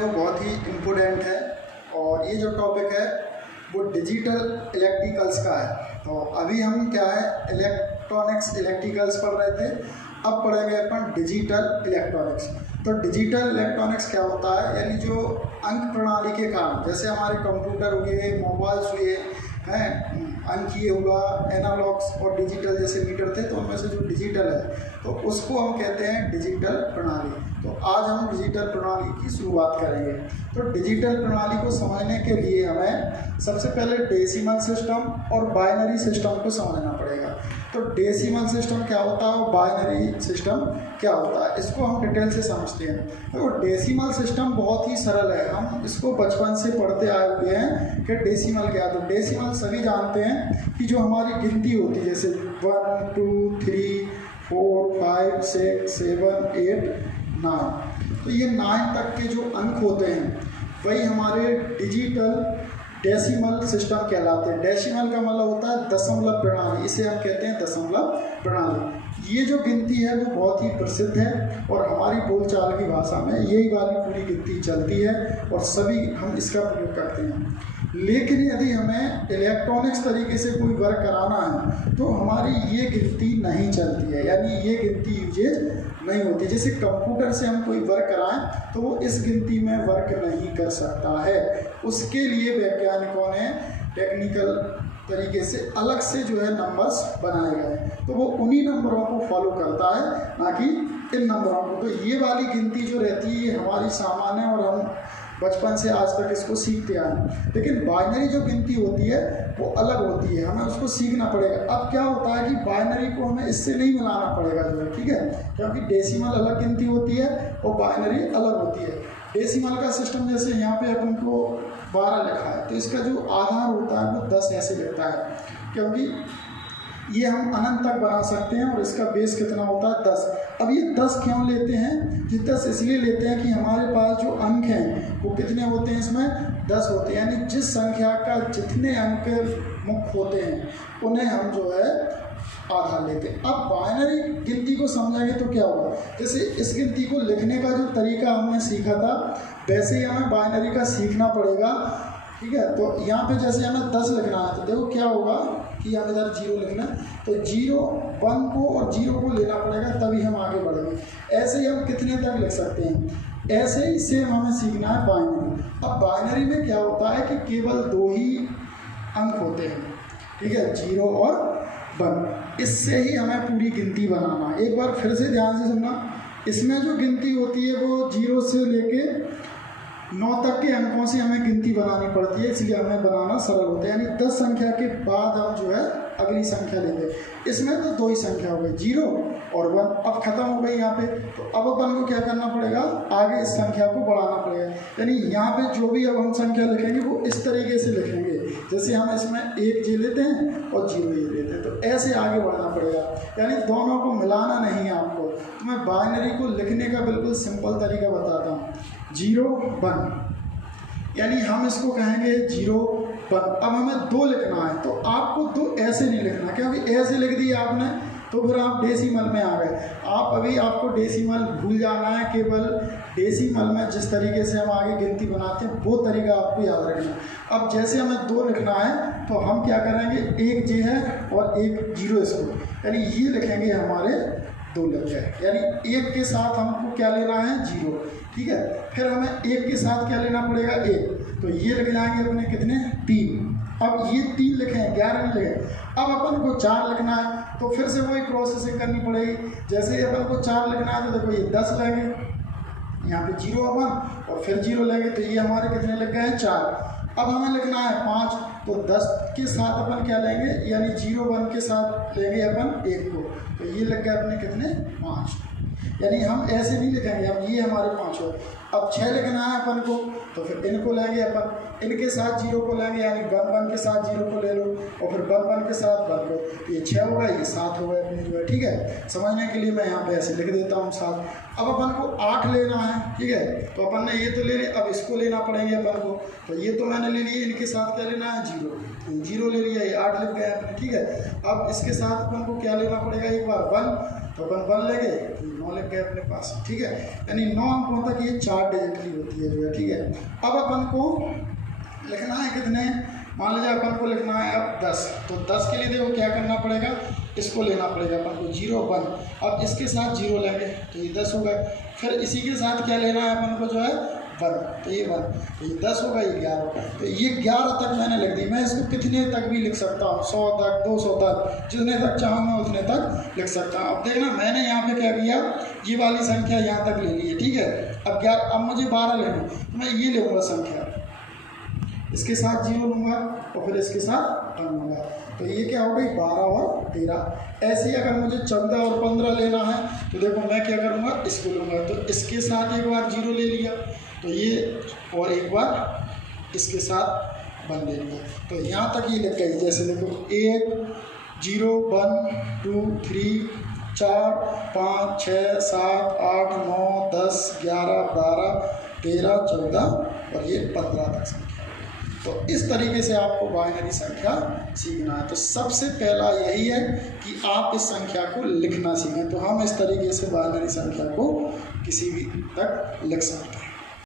वो बहुत ही इम्पोर्टेंट है और ये जो टॉपिक है वो डिजिटल इलेक्ट्रिकल्स का है। तो अभी हम क्या है इलेक्ट्रॉनिक्स इलेक्ट्रिकल्स पढ़ रहे थे, अब पढ़ेंगे अपन डिजिटल इलेक्ट्रॉनिक्स। तो डिजिटल इलेक्ट्रॉनिक्स क्या होता है, यानी जो अंक प्रणाली के काम, जैसे हमारे कंप्यूटर हुए, मोबाइल्स हुए हैं, अंक ये हुआ, एनालॉग्स और डिजिटल जैसे मीटर थे, तो उनमें से जो डिजिटल है तो उसको हम कहते हैं डिजिटल प्रणाली। तो आज हम डिजिटल प्रणाली की शुरुआत करेंगे। तो डिजिटल प्रणाली को समझने के लिए हमें सबसे पहले डेसिमल सिस्टम और बाइनरी सिस्टम को समझना पड़ेगा। तो डेसिमल सिस्टम क्या होता है और बाइनरी सिस्टम क्या होता है, इसको हम डिटेल से समझते हैं। तो डेसिमल सिस्टम बहुत ही सरल है, हम इसको बचपन से पढ़ते आए हुए हैं कि डेसिमल क्या है। तो डेसिमल सभी जानते हैं कि जो हमारी गिनती होती है, जैसे 1 2 3 4 5 6 7 8 9, तो ये 9 तक के जो अंक होते हैं वही हमारे डिजिटल डेसिमल सिस्टम कहलाते हैं। डेसिमल का मतलब होता है दशमलव प्रणाली, इसे हम कहते हैं दशमलव प्रणाली। ये जो गिनती है वो बहुत ही प्रसिद्ध है और हमारी बोलचाल की भाषा में यही वाली पूरी गिनती चलती है और सभी हम इसका प्रयोग करते हैं। लेकिन यदि हमें इलेक्ट्रॉनिक्स तरीके से कोई वर्क कराना है तो हमारी ये गिनती नहीं चलती है, यानी ये गिनती यूजेज नहीं होती। जैसे कंप्यूटर से हम कोई वर्क कराएं तो वो इस गिनती में वर्क नहीं कर सकता है, उसके लिए वैज्ञानिकों ने टेक्निकल तरीके से अलग से जो है नंबर्स बनाए गए, तो वो उन्हीं नंबरों को फॉलो करता है, ना कि इन नंबरों को। तो ये वाली गिनती जो रहती है ये हमारी सामान्य और हम बचपन से आज तक इसको सीखते आए। लेकिन बाइनरी जो गिनती होती है वो अलग होती है, हमें उसको सीखना पड़ेगा। अब क्या होता है कि बाइनरी को हमें इससे नहीं मिलाना पड़ेगा जो है, ठीक है, क्योंकि डेसिमल अलग गिनती होती है और बाइनरी अलग होती है। डेसिमल का सिस्टम जैसे यहाँ पे अपन को 12 लिखा है, तो इसका जो आधार होता है वो 10 ऐसे लिखता है, क्योंकि ये हम अनंत तक बना सकते हैं और इसका बेस कितना होता है 10। अब ये 10 क्यों लेते हैं, ये 10 इसलिए लेते हैं कि हमारे पास जो अंक हैं वो कितने होते हैं, इसमें 10 होते हैं, यानी जिस संख्या का जितने अंक मुख्य होते हैं उन्हें हम जो है आधार लेते हैं। अब बाइनरी गिनती को समझेंगे तो क्या होगा, जैसे इस गिनती को लिखने का जो तरीका हमने सीखा था वैसे ही हमें बाइनरी का सीखना पड़ेगा, ठीक है। तो यहाँ पे जैसे हमें 10 लिखना है तो देखो क्या होगा कि हमें इधर 0 लिखना है, तो 0 1 को और 0 को लेना पड़ेगा, तभी हम आगे बढ़ेंगे। ऐसे ही हम कितने तक लिख सकते हैं, ऐसे ही सेम हमें सीखना है बाइनरी। अब बाइनरी में क्या होता है कि केवल 2 ही अंक होते हैं, ठीक है, 0 और 1। इससे ही हमें पूरी गिनती बनाना। एक बार फिर से ध्यान से सुनना, इसमें जो गिनती होती है वो 0 से लेके 9 तक के अंकों से हमें गिनती बनानी पड़ती है, इसलिए हमें बनाना सरल होता है। यानी 10 संख्या के बाद हम जो है अगली संख्या लेंगे। इसमें तो 2 ही संख्या हो गई, 0 और 1, अब खत्म हो गई यहाँ पे। तो अब अपन को क्या करना पड़ेगा, आगे इस संख्या को बढ़ाना पड़ेगा। यानी यहाँ पे जो भी अब हम संख्या लिखेंगे वो इस तरीके से लिखेंगे, जैसे हम इसमें 1 जे लेते हैं और 0 ये लेते हैं, तो ऐसे आगे बढ़ना पड़ेगा। यानी दोनों को मिलाना नहीं है आपको। तो मैं बाइनरी को लिखने का बिल्कुल सिंपल तरीका बताता हूँ, 0 1, यानी हम इसको कहेंगे 0 1। अब हमें 2 लिखना है तो आपको 2 ऐसे नहीं लिखना, क्योंकि ऐसे लिख दिया आपने तो फिर आप डेसिमल में आ गए। आपको डेसिमल भूल जाना है, केवल डेसिमल में जिस तरीके से हम आगे गिनती बनाते हैं वो तरीका आपको याद रखना है। अब जैसे हमें 2 लिखना है तो हम क्या करेंगे, 1 जे है और 1 0 इसको, यानी ये लिखेंगे हमारे 2 लग जाए। यानी 1 के साथ हमको क्या लेना है 0, ठीक है। फिर हमें 1 के साथ क्या लेना पड़ेगा 1, तो ये लिख जाएंगे अपने कितने 3। अब ये 3 लिखें, 11 नहीं लिखे। अब अपन को 4 लिखना है तो फिर से वही प्रोसेसिंग करनी पड़ेगी। जैसे ही अपन को 4 लिखना है तो देखो ये 10 लेंगे, यहाँ पे 0 1 और फिर 0 लेंगे, तो ये हमारे कितने लग गए हैं 4। अब हमें लिखना है 5, तो 10 के साथ अपन क्या लेंगे, यानी 0 1 के साथ लेंगे अपन 1 को, तो ये लग गए अपने कितने 5। यानी हम ऐसे नहीं लिखेंगे, हम ये हमारे 5 हो। अब 6 लिखना है अपन को तो फिर इनको लेंगे अपन, इनके साथ 0 को लेंगे, यानी 1 1 के साथ 0 को ले लो और फिर 1 1 के साथ 1 को, तो ये 6 होगा, ये 7 होगा अपने जो है, ठीक है। समझने के लिए मैं यहाँ पे ऐसे लिख देता हूँ 7। अब अपन को 8 लेना है, ठीक है, तो अपन ने ये तो ले लिया, अब इसको लेना पड़ेंगे अपन को, तो ये तो मैंने ले लिए, इनके साथ क्या लेना है 0, 0 ले लिया, ये 8 लिख गया अपने, ठीक है। अब इसके साथ अपन को क्या लेना पड़ेगा, एक बार 1, तो अपन 1 ले गए तो 9 लिख गए अपने पास, ठीक है। यानी 9 अंकों तक ये 4 डिजिटली होती है जो है, ठीक है। अब अपन को लिखना है कितने, मान लीजिए अपन को लिखना है अब 10, तो 10 के लिए देखो क्या करना पड़ेगा, इसको लेना पड़ेगा अपन को 0 1, अब इसके साथ 0 लेंगे तो ये 10 हो गए, फिर इसी के साथ क्या लेना है अपन को जो है 1, तो ये 1, तो ये 10 होगा, ये 11 होगा, तो ये 11 तक मैंने लिख दी। मैं इसको कितने तक भी लिख सकता हूँ, 100 तक 200 तक, जितने तक चाहूँ मैं उतने तक लिख सकता हूँ। अब देखना मैंने यहाँ पे क्या किया, ये वाली संख्या यहाँ तक ले ली है, ठीक है। अब 11, अब मुझे 12 लेना, तो मैं ये लूँगा संख्या, इसके साथ 0 लूँगा और फिर इसके साथ 1 लूँगा, तो ये क्या हो गई 12 और 13। ऐसे ही अगर मुझे 14 और 15 लेना है तो देखो मैं क्या करूँगा, इसको लूँगा, तो इसके साथ एक बार 0 ले लिया, तो ये और एक बार इसके साथ 1 ले लिया, तो यहाँ तक ये लिख गई। जैसे देखो 1 0 1 2 3 4 5 6 7 8 9 10 11 12 13 14 और ये 15 तक संख्या। तो इस तरीके से आपको बाइनरी संख्या सीखना है। तो सबसे पहला यही है कि आप इस संख्या को लिखना सीखें। तो हम इस तरीके से बाइनरी संख्या को किसी भी तक लिख सकते हैं।